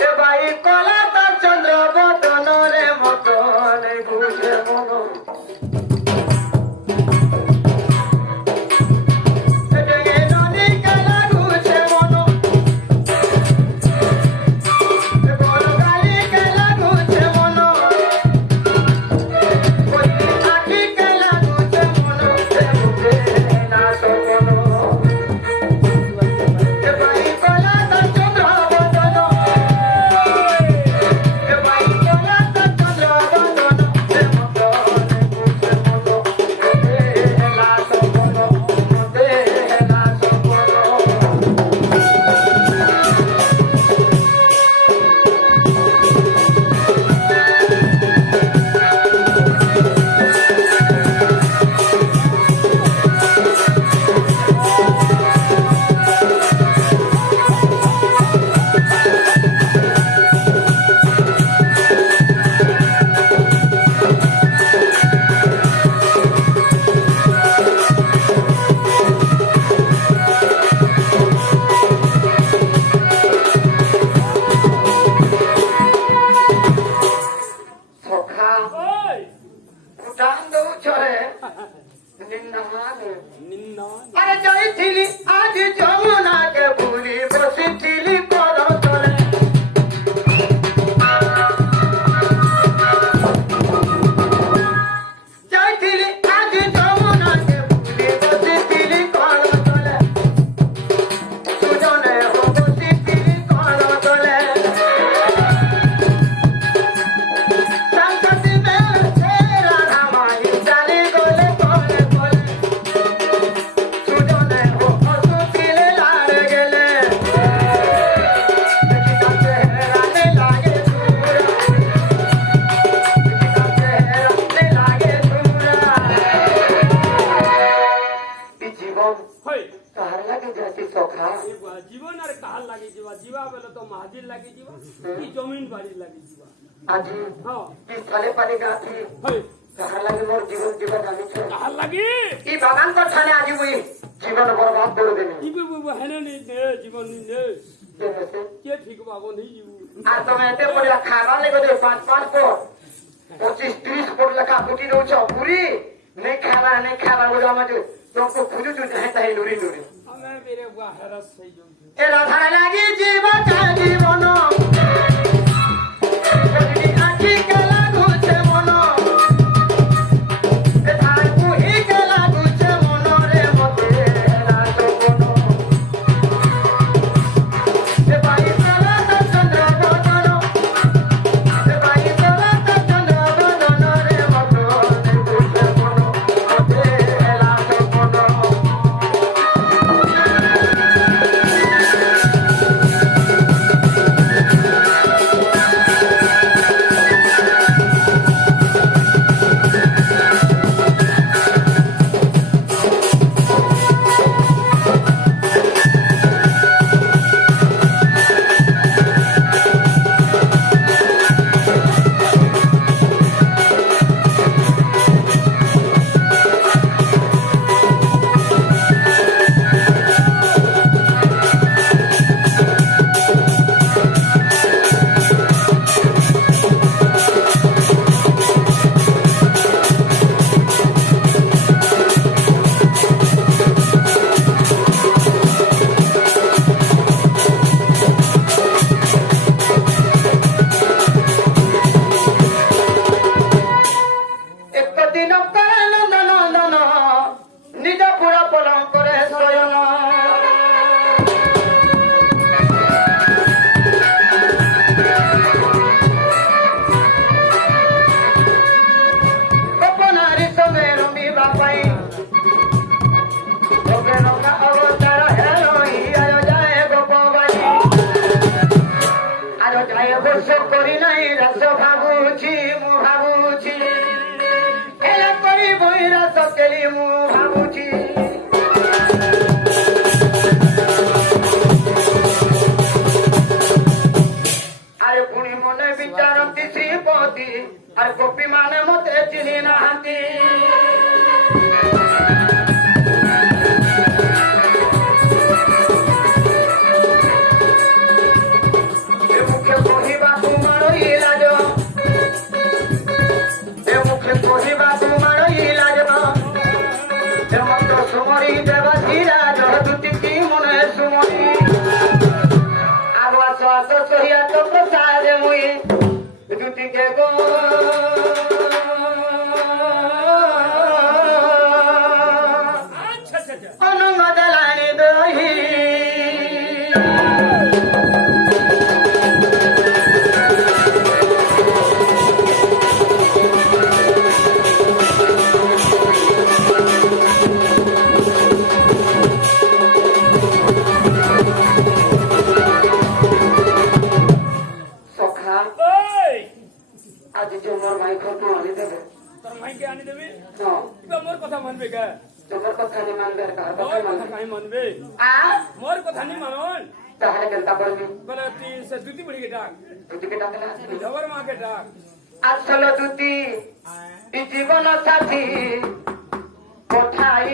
এ ভাই কলা তার চন্দ্র বদন রে মতন ঘুষে মন আরে যাইছিলি আজ যমুনাকে ভুলি বসেছিলি পরতলে যাইছিলি আজ যমুনাকে ভুলি বসেছিলি পরতলে সুজনে বসেছিলি পরতলে সংকটি মেলে রাধামাই চালি গলে পলে পলে জীবন আর কাহার লাগি যাবা যাবা বেলে তো মাহাদির লাগি যাবা কি জমিন বাড়ি লাগি যাবা আজি হ্যাঁ কি ফলে পানি গাছি হই কাহার লাগি মোর জীবন জীবন জানিছ কাহার লাগি এই বাগান কথানে আজি মুই জীবন বরবাদ করে দেনি কি বলবো হেনে নি দে জীবন নি দে কে ঠিক বাবো নেই জীব আর তুমি এতে পড়া খাবার লাগবে দে 5 পর 25-30 পর লেখা ফুটি নউছ পুরি নেই খাবার বলে আমাদের তোকে খুঁজু তুই তাই নুরি নুরি আমি মেরে বুয়া হেরাস সেই জন্য এ রাধা লাগি জীবন জীবন আখি কেলা ঘুছে মন এ ধার পুহি কেলা ঘুছে মন রে মতে রাত কোন এ ভাই চলা তা চন্দ্র বদন এ ভাই চলা তা চন্দ্র বদন রে মতে ঘুছে মন মতে রাত কোন করি নাই রস ভাবুছি মু ভাবুছি এলা করি বই রস কেলি মু ভাবুছি আরে পুଣି মনে বিচারନ୍ତି শ্রীপতি আর গোপী মানে মতে চিনি নাহাନ୍ତି আস আস সহিয়া তো প্রসাদ মুই দুটিকে গো আচ্ছা আচ্ছা আচ্ছা অনুমোদলানি দহি সখা ওই আজ জমর ভাই ঘটনা আনি দেবে তোর মাইকে আনি দেবি হ্যাঁ কিবা মোর কথা মানবে কে জমর কথা নি মানবে আর কাহার তোর কথা কথা মানবে কাই মানবে আ মোর কথা নি মানন তাহলে কেনতা করবি বলে তুই সে দুটি বুড়িকে ডাক দুটিকে ডাকলা জবর মাকে ডাক আসল দুটি জীবন সাথী কোথায়